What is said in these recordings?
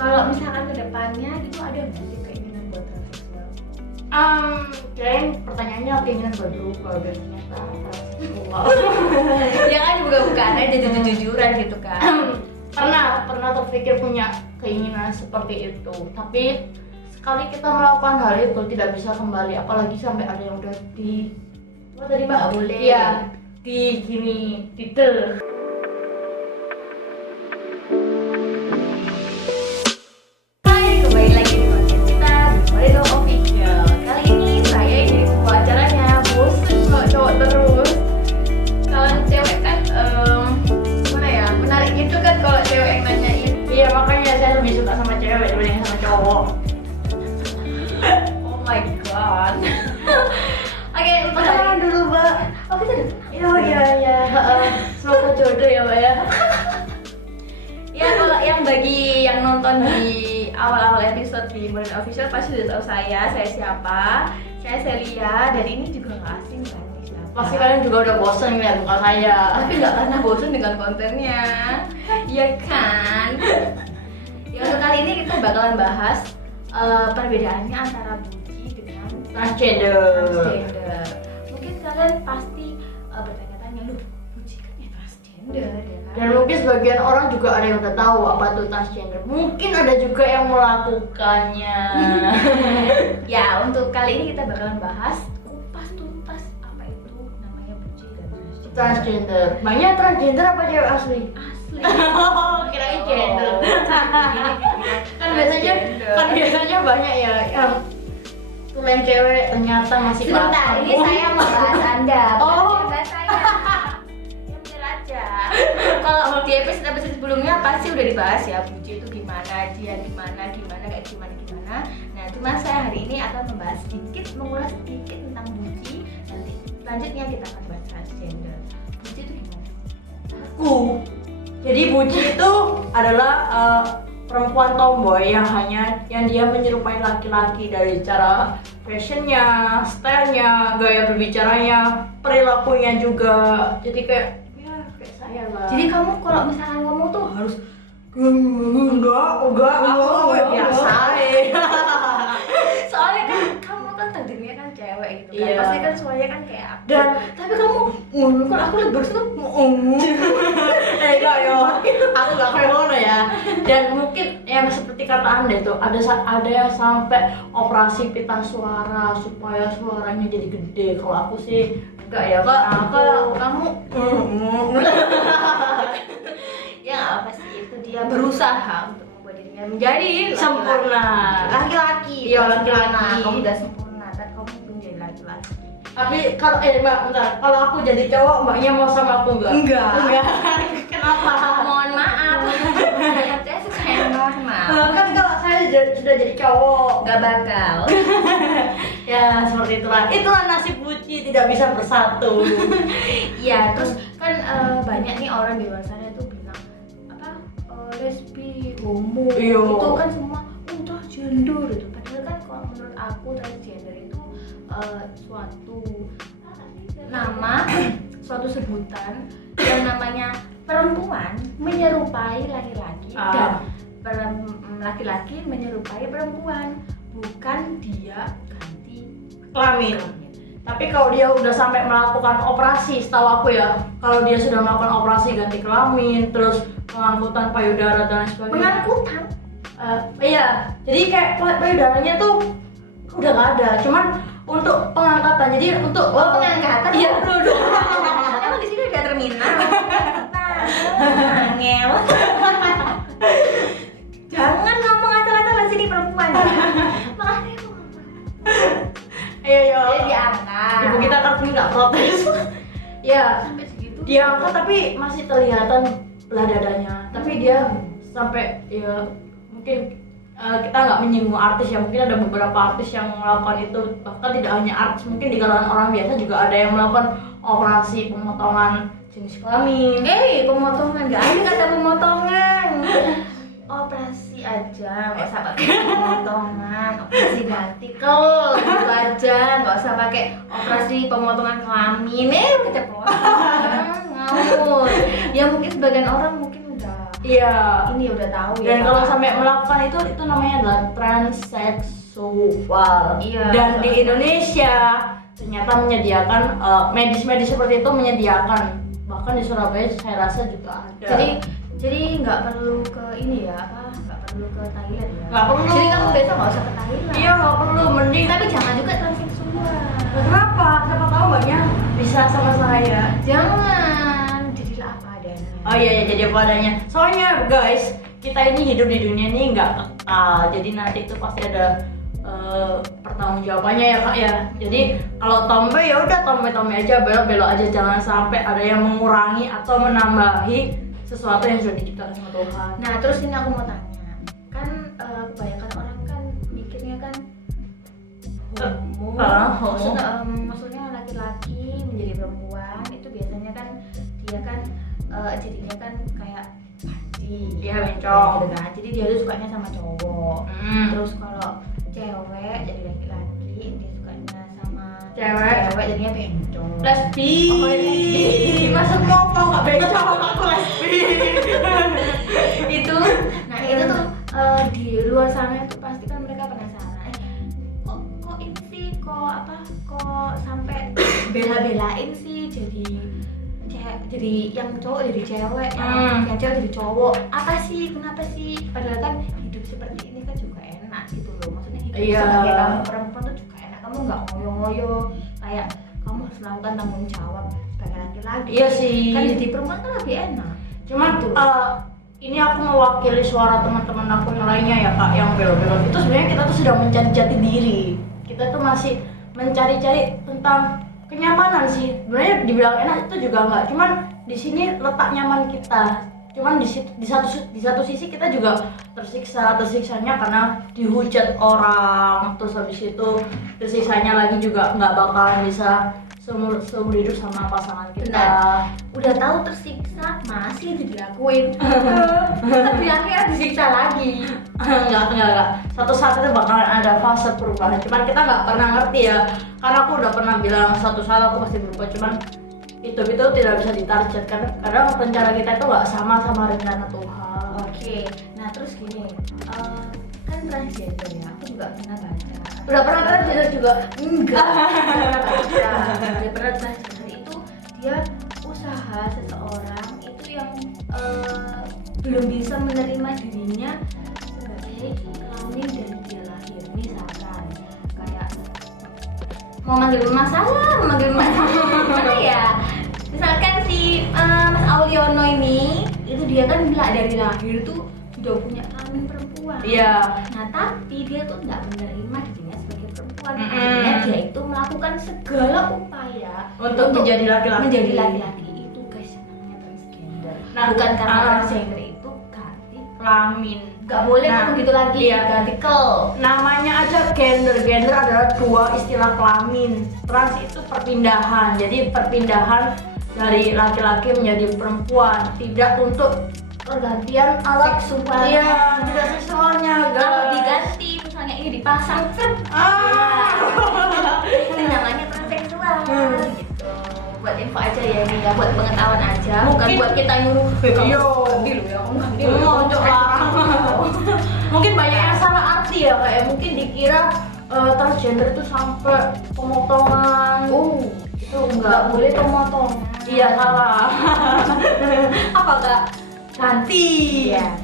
Kalau misalkan kedepannya gitu ada nggak sih keinginan buat transseksual? Kirain pertanyaannya keinginan buat berubah biar ternyata transseksual. Ya kan buka-bukaan aja jujur-jujuran gitu kan. pernah terpikir punya keinginan seperti itu, tapi sekali kita melakukan hal itu tidak bisa kembali, apalagi sampai ada yang udah di apa tadi mbak? Nggak boleh. Iya, di gini detail. Hai, kembali lagi di podcast kita di Moreno Official. Kali ini saya ini wawancaranya bosen kalau cowok terus. Kalau cewek kan gimana ya, menarik gitu kan kalau cewek yang nanyain. Iya, makanya saya lebih suka sama cewek dibanding sama cowok. Oh my god. Oke, untuk Kenalan hari dulu mbak. oh kita udah Iya. Semoga jodoh ya mbak ya. ya kalau yang bagi yang nonton di awal-awal episode di Moreno Official pasti udah tahu saya siapa. Saya Celia dan ini juga nggak asing kan ini siapa. Pasti kalian juga udah bosan ngeliat muka saya. Tapi nggak karena bosan dengan kontennya, ya kan? Ya untuk kali ini kita bakalan bahas perbedaannya antara buci dengan Transgender. transgender. Mungkin kalian pasti bertanya-tanya, loh buci kan ya transgender ya kan? Dan mungkin sebagian orang juga ada yang udah tahu apa itu transgender. Mungkin ada juga yang melakukannya. Ya untuk kali ini kita bakalan bahas kupas tuntas apa itu namanya buci dan transgender. Transgender. Banyak transgender apa cewek asli? Asli. Kirain gender. Kan Biasanya banyak ya yang tulen cewek ternyata masih sebentar, ini saya membahas Anda, bukan Oh. Anda saya. Ya bener aja. Kalau di episode sebelumnya pasti udah dibahas ya buci itu gimana, dia gimana, kayak gimana. Nah, cuma saya hari ini akan membahas sedikit, mengulas sedikit tentang buci. Nanti selanjutnya kita akan bahas transgender. Buci itu gimana? Jadi buci itu adalah perempuan tomboy yang dia menyerupai laki-laki dari cara fashionnya, stylenya, gaya berbicaranya, perilakunya juga. Jadi kayak ya kayak saya lah. Jadi kamu kalau misalnya ngomong tuh harus enggak, aku biasa. soalnya kan kamu kan takdirnya kan cewek gitu kan, Iya. pasti kan suaranya kan kayak aku. Dan Tapi kamu kalau aku lihat bagus tuh enggak yo, aku gak kayak ngono ya. Dan mungkin yang seperti kata anda itu ada yang sampai operasi pita suara supaya suaranya jadi gede. Kalau aku sih enggak ya. kalau kamu ya nggak apa sih, itu dia berusaha untuk membuat dirinya menjadi laki-laki. Sempurna. Laki-laki. Iya, Bukan laki-laki. sempurna. Kamu udah sempurna kan, kamu menjadi laki-laki. Tapi kalau mbak, bentar, kalau aku jadi cowok, mbaknya mau sama aku enggak? Enggak. Kenapa? Mohon maaf. Saya suka yang normal. Kan kalau saya sudah jadi cowok. Gak bakal. Ya seperti itulah nasib buci tidak bisa bersatu. Iya, terus kan banyak nih orang di luar sana tuh bilang apa lesbi, homo, Iya. itu kan semua transgender gitu. Padahal kan kalau menurut aku transgender itu suatu nama, suatu sebutan yang namanya perempuan menyerupai laki-laki dan laki-laki menyerupai perempuan, bukan dia ganti Kelamin. Tapi kalau dia udah sampai melakukan operasi, setahu aku ya, kalau dia sudah melakukan operasi ganti kelamin, terus pengangkutan payudara dan sebagainya. Pengangkutan. Iya, jadi kayak payudaranya tuh udah nggak ada, cuman untuk pengangkatan. Jadi untuk Pengangkatan. Iya, dulu. Emang di sini ada terminal. Angel. Jangan ngomong asal-asalan sini perempuan. Makanya aku ngomong. Iya. Jadi diangkat. Ibu kita kan nggak protes. Ya, Sampai segitu. dia angkat tapi masih kelihatan belah dadanya. Tapi dia sampai ya mungkin kita nggak menyinggung artis ya, mungkin ada beberapa artis yang melakukan itu, bahkan tidak hanya artis, mungkin di kalangan orang biasa juga ada yang melakukan operasi pemotongan jenis kelamin. Pemotongan, nggak ada kata pemotongan. Operasi aja, nggak usah pakai pemotongan. Operasi ganti gitu aja, nggak usah pakai operasi pemotongan kelamin. Keceplosan, ngawur. Ya mungkin sebagian orang mungkin udah Iya. Ini udah tahu ya. Dan kalau Pak. sampai melakukan itu namanya adalah transseksual. Iya. Dan di Indonesia ternyata menyediakan medis-medis seperti itu menyediakan. Bahkan di Surabaya saya rasa juga ada. Jadi nggak perlu ke ini ya, nggak perlu ke Thailand ya. Nggak perlu. Jadi kamu besok nggak usah ke Thailand. Iya, nggak perlu, mending. Tapi jangan juga transseksual. Kenapa? Siapa tahu mbaknya bisa sama saya. Jangan, jadilah apa adanya. Oh iya, jadi apa adanya. Soalnya guys, kita ini hidup di dunia ini nggak kekal. Jadi nanti itu pasti ada pertanggungjawabannya ya kak ya. Jadi kalau tomboy ya udah tomboy aja, belok aja, jangan sampai ada yang mengurangi atau menambahi sesuatu yang sudah diciptakan sama Tuhan. Nah terus ini aku mau tanya, kan kebanyakan orang kan mikirnya kan homo, maksudnya laki-laki menjadi perempuan itu biasanya kan dia kan jadinya kan kayak Iya, bencong. gitu kan. Jadi dia tuh sukanya sama cowok. Terus kalau cewek jadi laki-laki dia sukanya sama Cewek jadinya bencong. lesbi. Oh, lesbi. Maksudmu apa nggak bencong? Aku lesbi. Itu itu tuh di luar sana itu pasti kan mereka penasaran kok ini sih kok sampai bela-belain sih jadi yang cowok jadi cewek yang cewek jadi cowok, apa sih, kenapa sih, padahal kan hidup seperti ini kan juga enak gitu loh, maksudnya hidup sebagai kamu perempuan tuh juga enak, kamu nggak ngoyo-ngoyo kayak kamu harus melakukan tanggung jawab sebagai laki-laki. Iya sih, kan jadi perempuan kan lebih enak. Cuman ini aku mewakili suara teman-teman aku yang lainnya ya kak, yang belok-belok itu sebenarnya kita tuh sedang mencari jati diri. Kita tuh masih mencari-cari tentang kenyamanan sih. Sebenarnya dibilang enak itu juga enggak. Cuman di sini letak nyaman kita. Cuman di satu sisi kita juga tersiksanya karena dihujat orang. Terus habis itu tersiksanya lagi juga nggak bakalan bisa seumur hidup sama pasangan kita. Benar. Udah tahu tersiksa masih dilakuin. Tapi akhirnya disiksa lagi. Enggak. Suatu saat itu bakalan ada fase perubahan. Cuman kita nggak pernah ngerti ya. Karena aku udah pernah bilang suatu saat aku pasti berubah. Cuman itu tidak bisa ditarget karena kadang rencana kita itu nggak sama rencana Tuhan. Oke. Nah terus gini, kan transgender ya. Aku juga pernah baca. Udah pernah transgender juga? Enggak. Dia pernah transgender itu dia usaha seseorang itu yang belum bisa menerima dirinya sebagai kelamin dan dia lahir. Misalkan kayak mau manggil masalah gimana ya, misalkan si Mas Auliono ini itu dia kan dari lahir tuh sudah punya kelamin perempuan. Iya. Nah tapi dia tuh nggak menerima dirinya sebagai perempuan. Akhirnya dia itu melakukan segala upaya untuk menjadi laki-laki. Itu guys namanya transgender. Nah, bukan karena transgender itu ganti kelamin. Nggak boleh begitu lagi. Iya. Ganti kel. Namanya aja gender adalah dua istilah kelamin. Trans itu perpindahan. Jadi perpindahan dari laki-laki menjadi perempuan, tidak untuk pergantian alat seksual. Iya, tidak seksualnya. Kalau diganti misalnya ini dipasang itu namanya transseksual gitu. Buat info aja ya ini ya, buat pengetahuan aja, bukan buat kita nyuruh Iya. ganti lo ya, kamu ganti lo. Untuk larang. Mungkin banyak yang salah arti ya kayak mungkin dikira transgender itu sampai pemotongan. Itu nggak boleh pemotongan. Iya salah. Apa kak? Ganti. Iya.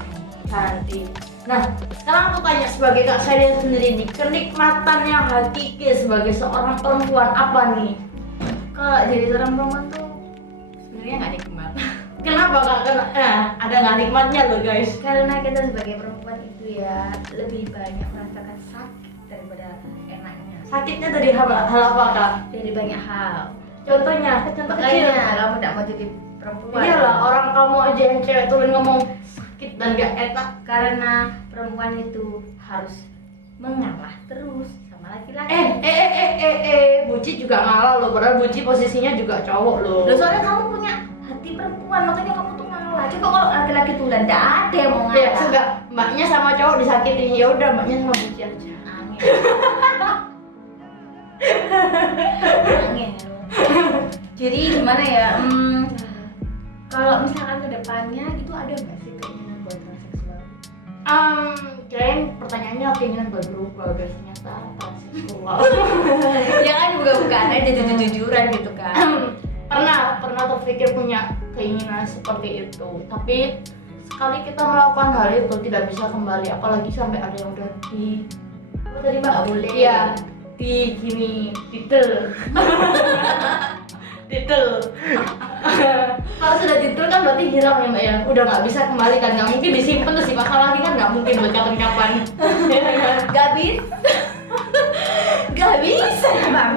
Ganti. Nah, sekarang aku tanya sebagai Kak Sarian sendiri nih, kenikmatan yang hakiki sebagai seorang perempuan apa nih? Kalau jadi seorang perempuan tuh sebenarnya nggak nikmat. Kenapa Kak? Ada nggak nikmatnya loh guys? Karena kita sebagai perempuan itu ya lebih banyak merasakan sakit daripada enaknya. Sakitnya dari hal apa Kak? Dari banyak hal. Contohnya, contoh kecil. Makanya kamu tidak mau jadi perempuan. Iyalah, orang kamu aja yang cewek turun ngomong sakit dan gak enak. Karena perempuan itu harus mengalah terus sama laki-laki. Buci juga ngalah loh, padahal Buci posisinya juga cowok loh. Loh, soalnya kamu punya hati perempuan, makanya kamu tuh ngalah. Coba kalau laki-laki tuh nggak ada yang mau ngalah. Ya sudah, mbaknya sama cowok disakitin, ya udah mbaknya sama Buci aja. Angin. Angin. Jadi gimana ya? Kalau misalkan ke depannya itu ada nggak sih keinginan Kirain pertanyaannya keinginan berubah, guys, ternyata transseksual. Ya kan buka-bukaan aja jujur-jujuran gitu kan. pernah terpikir punya keinginan seperti itu, tapi sekali kita melakukan hal itu tidak bisa kembali, apalagi sampai ada yang udah di apa tadi mbak? Nggak boleh. Iya, di gini titel. Titel. Kalau sudah titel kan berarti hilang ya mbak ya, udah nggak bisa kembali kan, nggak mungkin disimpan terus dipasang lagi kan, nggak mungkin buat kapan-kapan. Gak bisa. Gak bisa bang.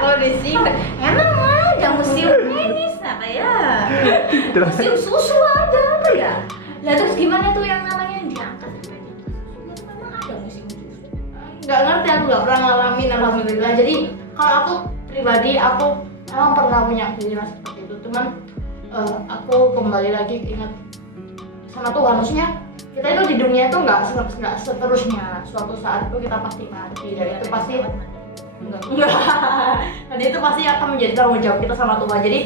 Kalau disimpan, emang ada museum penis apa ya? Museum susu ada apa ya? Lah terus gimana tuh yang namanya yang diangkat? Memang ada museum susu. Nggak ngerti, aku nggak pernah ngalamin alhamdulillah. Jadi kalau aku pribadi, aku emang pernah punya keinginan seperti itu, cuman aku kembali lagi ingat sama Tuhan, maksudnya kita itu di dunia itu nggak seterusnya, suatu saat itu kita pasti mati dan itu pasti enggak dan itu pasti akan menjadi tanggung jawab kita sama Tuhan. Jadi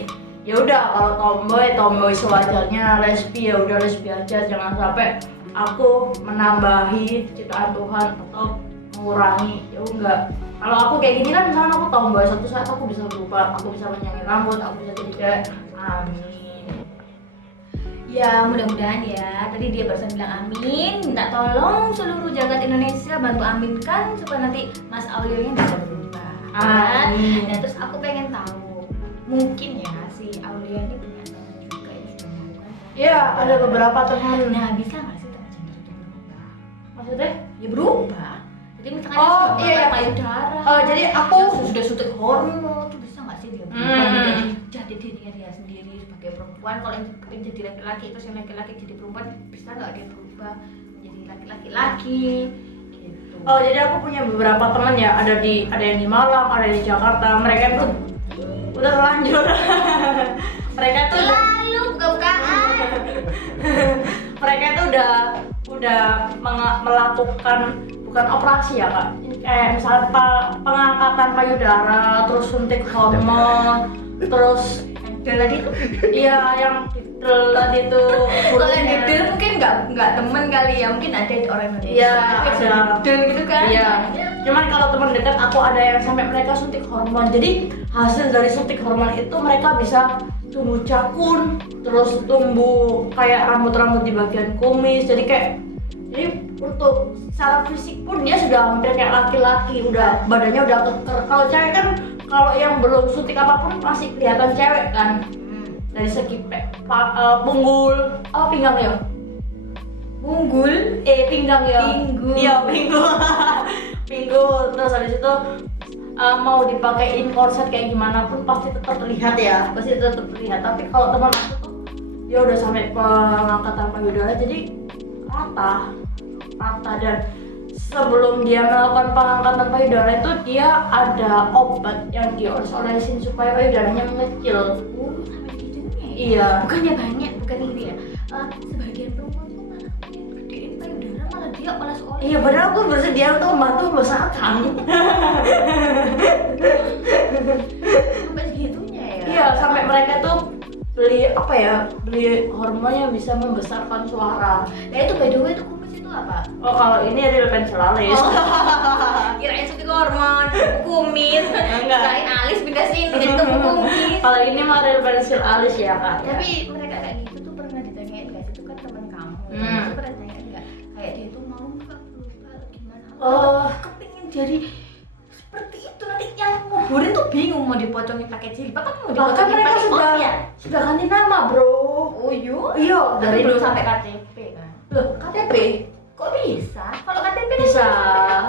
ya udah, kalau tomboy sewajarnya, lesbi ya udah lesbi aja, jangan sampai aku menambahi ciptaan Tuhan atau mengurangi. Ya enggak, kalau aku kayak gini kan, misalnya aku tomboy, suatu saat aku bisa berubah, aku bisa menyanyi rambut, aku bisa jadi cewek. Amin. Ya mudah-mudahan ya. Tadi dia barusan bilang amin. Minta tolong seluruh jagat Indonesia bantu aminkan supaya nanti Mas Aurelnya bisa berubah. Amin. Dan terus aku pengen tahu, mungkin ya si Aurelia ini punya teman juga yang sudah melakukan. Iya, ada beberapa teman. Nah bisa nggak sih transgender itu berubah? Maksudnya? Ya berubah. Jadi misalkan Oh, yang sudah iya, iya. melakukan payudara. Jadi aku yang sudah suntik hormon itu bisa nggak sih dia berubah jadi dirinya dia sendiri sebagai perempuan? Kalau yang pengen jadi laki-laki, terus yang laki-laki jadi perempuan, bisa nggak dia berubah menjadi laki-laki lagi gitu? Oh, jadi aku punya beberapa teman ya, ada yang di Malang, ada di Jakarta. Mereka itu udah terlanjur. Mereka tuh Lalu buka-bukaan. mereka itu udah melakukan, bukan operasi ya kak, kayak misalnya pengangkatan payudara, terus suntik hormon, terus Tadi itu iya yang tadi itu kalau yang detail mungkin nggak temen kali ya, mungkin ada orang Indonesia Iya, tapi ada. detail gitu kan. iya. Cuman kalau teman dekat aku ada yang sampai mereka suntik hormon. Jadi hasil dari suntik hormon itu mereka bisa tumbuh jakun, terus tumbuh kayak rambut-rambut di bagian kumis. Jadi untuk secara fisik pun dia sudah hampir kayak laki-laki, udah badannya udah keker. Kalau cewek kan, kalau yang belum suntik apapun masih kelihatan cewek kan. Dari segi punggul, pinggang ya? Unggul Pinggang ya? Pinggul. Iya, pinggul. Pinggul. Terus habis itu mau dipakein korset kayak gimana pun pasti tetap terlihat ya, pasti tetap terlihat. Tapi kalau teman aku tuh dia udah sampai pengangkatan payudara, jadi rata dan sebelum dia melakukan pengangkatan payudara itu dia ada obat yang dioles-olesin supaya payudaranya mengecil. Sampai segitunya ya? Iya. Bukannya banyak, bukan ini ya. Sebagian perempuan tuh malah gedein payudara, malah dia oles-oles. Iya, padahal aku bersedia untuk membantu membesarkan. Sampai segitunya ya. Iya, sampai mereka tuh beli hormon yang bisa membesarkan suara. Nah itu by the way itu kumis itu apa? Oh, kalau ini real pencil alis. Kirain suntik hormon, kumis. Enggak. Kirain alis pindah sini jadi tumbuh kumis. Kalau ini mah real pencil alis ya kak. Tapi mereka kayak gitu tuh pernah ditanyain nggak? Itu kan teman kamu. Itu pernah ditanyain nggak? Kayak dia tuh mau nggak berubah gimana? Oh. Kepingin jadi seperti itu, nanti yang nguburin tuh bingung mau dipocongin pakai jilbab apa mau Bahkan dipocongin mereka pakai sudah ya? ganti nama bro. Oh iya? Iya, Dari dari belum sampai KTP kan? Loh, KTP Kok bisa? Kalau KTP bisa,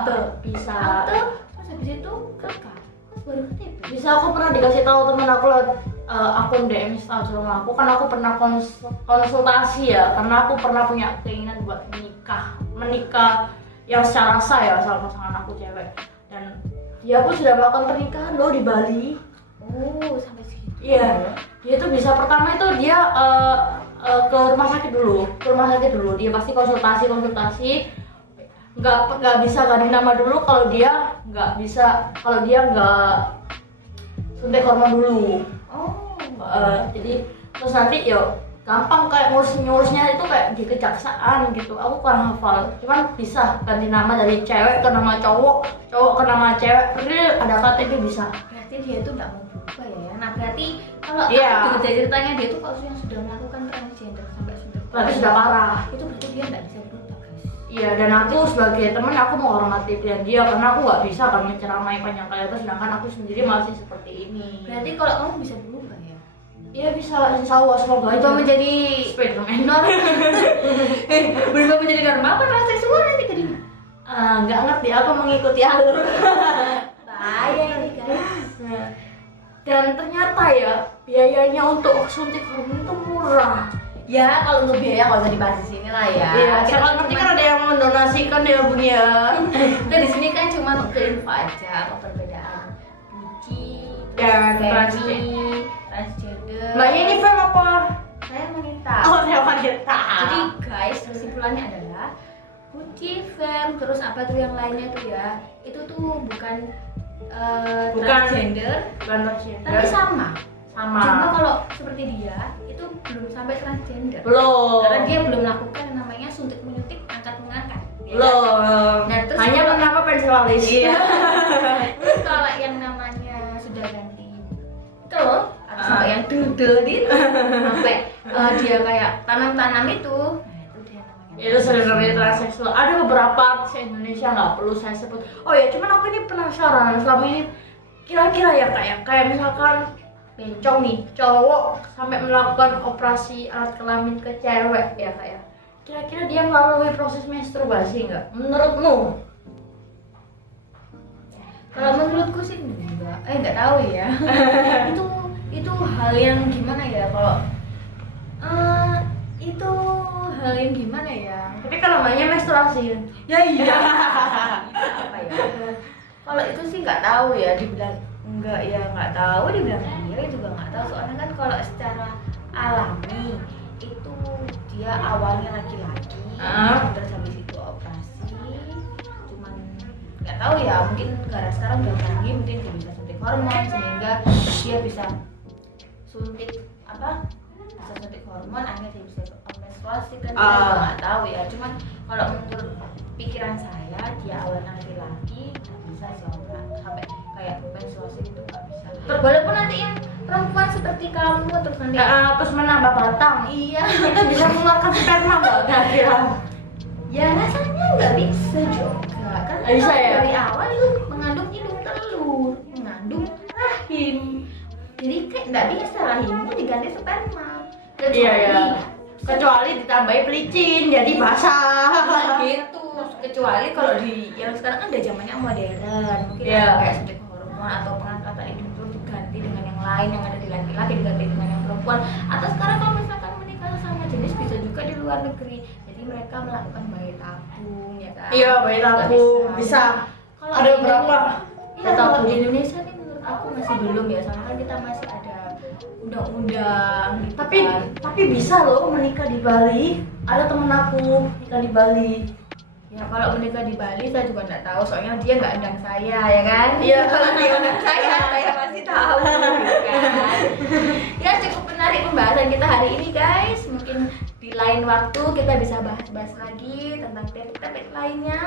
akte. bisa. Akte, terus habis itu kakak baru KTP. Bisa, aku pernah dikasih tahu teman aku lewat akun DM Instagram aku, kan aku pernah konsultasi ya, karena aku pernah punya keinginan buat menikah yang secara sah ya sama pasangan aku cewek, dan dia pun sudah melakukan pernikahan loh di Bali. Oh, sampai segitu. Iya, dia tuh bisa, pertama itu dia ke rumah sakit dulu, dia pasti konsultasi, nggak bisa ganti nama dulu kalau dia nggak suntik hormon dulu. Oh. Jadi terus nanti gampang kayak ngurusnya itu kayak di kejaksaan gitu. Aku kurang hafal, cuman bisa ganti nama dari cewek ke nama cowok, cowok ke nama cewek, real ada KTP bisa. Berarti dia tuh nggak mau berubah ya. Nah berarti kalau Iya. aku dari ceritanya dia tuh kalau yang sudah melakukan transgender sampai sudah Berarti sudah parah. itu berarti dia nggak bisa berubah guys. Iya, dan aku sebagai teman aku menghormati pilihan dia karena aku nggak bisa kan menceramai panjang kali lebar, sedangkan aku sendiri masih seperti ini. Berarti kalau kamu bisa berubah ya. Iya bisa, insya Allah semoga aja. Berubah menjadi Spiderman. normal. Berubah menjadi normal apa transseksual nanti ke dia? Nggak ngerti, aku mengikuti alur. Bahaya ini guys. Nah, dan ternyata ya biayanya untuk suntik hormon itu murah. Ya kalau untuk biaya nggak usah dibahas di sini lah ya. Iya, Kita siapa ngerti kan ada yang mendonasikan ya Bun ya. Kita di sini kan cuma untuk info aja apa perbedaan buci Dan transgender. Mbaknya ini film apa? Saya wanita. Oh, saya wanita. Jadi guys kesimpulannya adalah buci, fem, terus apa tuh yang lainnya tuh ya itu tuh bukan Bukan. transgender Bukan transgender. tapi sama. Sama. Cuma kalau seperti dia itu belum sampai transgender. Belum. Karena dia belum melakukan yang namanya suntik menyuntik, angkat mengangkat. Ya kan? Belum. Nah, terus hanya kalau- menambah pensil alis. Iya. Terus kalau yang namanya sudah ganti telur atau sampai yang dudel gitu, sampai dia kayak tanam-tanam itu, nah itu dia namanya. Itu sebenarnya transseksual. Ada beberapa artis Indonesia nggak perlu saya sebut. Oh ya, cuman aku ini penasaran selama ini kira-kira ya kayak misalkan bencong nih cowok sampai melakukan operasi alat kelamin ke cewek ya kayak. Kira-kira dia melalui proses menstruasi nggak? Menurutmu? Kalau menurutku sih nggak tahu ya. itu hal yang gimana ya kalau itu hal yang gimana ya? Tapi kan namanya menstruasi. Ya iya. Apa ya? Kalau itu sih nggak tahu ya, dibilang enggak ya nggak tahu, dibilang iya juga nggak tahu. Soalnya kan kalau secara alami itu dia awalnya laki-laki, terus habis itu operasi, cuman nggak tahu ya, mungkin karena sekarang udah canggih, mungkin dia bisa suntik hormon sehingga dia bisa suntik bisa suntik hormon, akhirnya dia bisa menstruasi kan, kita juga nggak tahu ya. Cuman kalau menurut pikiran saya dia awalnya laki-laki nggak bisa sih sampai kayak menstruasi itu nggak bisa. Walaupun nanti yang perempuan seperti kamu terus nanti Terus menambah batang. iya Kita bisa mengeluarkan sperma nggak kira-kira? ya rasanya nggak bisa juga kan Bisa ya? dari awal itu mengandung indung telur, mengandung rahim, jadi kayak nggak bisa rahimmu diganti sperma. Iya ya. Kecuali ditambahi pelicin jadi basah. Gitu, kecuali kalau di yang sekarang kan udah zamannya modern, mungkin Iya. ada kayak suntik hormon atau pengangkatan indung telur diganti dengan yang lain yang ada di laki-laki diganti dengan yang perempuan, atau sekarang kalau misalkan menikah sama jenis bisa juga di luar negeri, jadi mereka melakukan bayi tabung ya kan. Iya, bayi tabung bisa. Kalau Ada di berapa? Indonesia- Iya, kalau di Indonesia nih menurut aku masih belum ya, soalnya kan kita masih ada undang-undang gitu kan. Tapi bisa loh menikah di Bali. Ada temen aku nikah di Bali. Ya kalau menikah di Bali saya juga nggak tahu, soalnya dia nggak undang saya ya kan. Iya. Kalau dia undang saya pasti tahu gitu kan. Ya cukup menarik pembahasan kita hari ini guys. Mungkin di lain waktu kita bisa bahas-bahas lagi tentang topik-topik lainnya.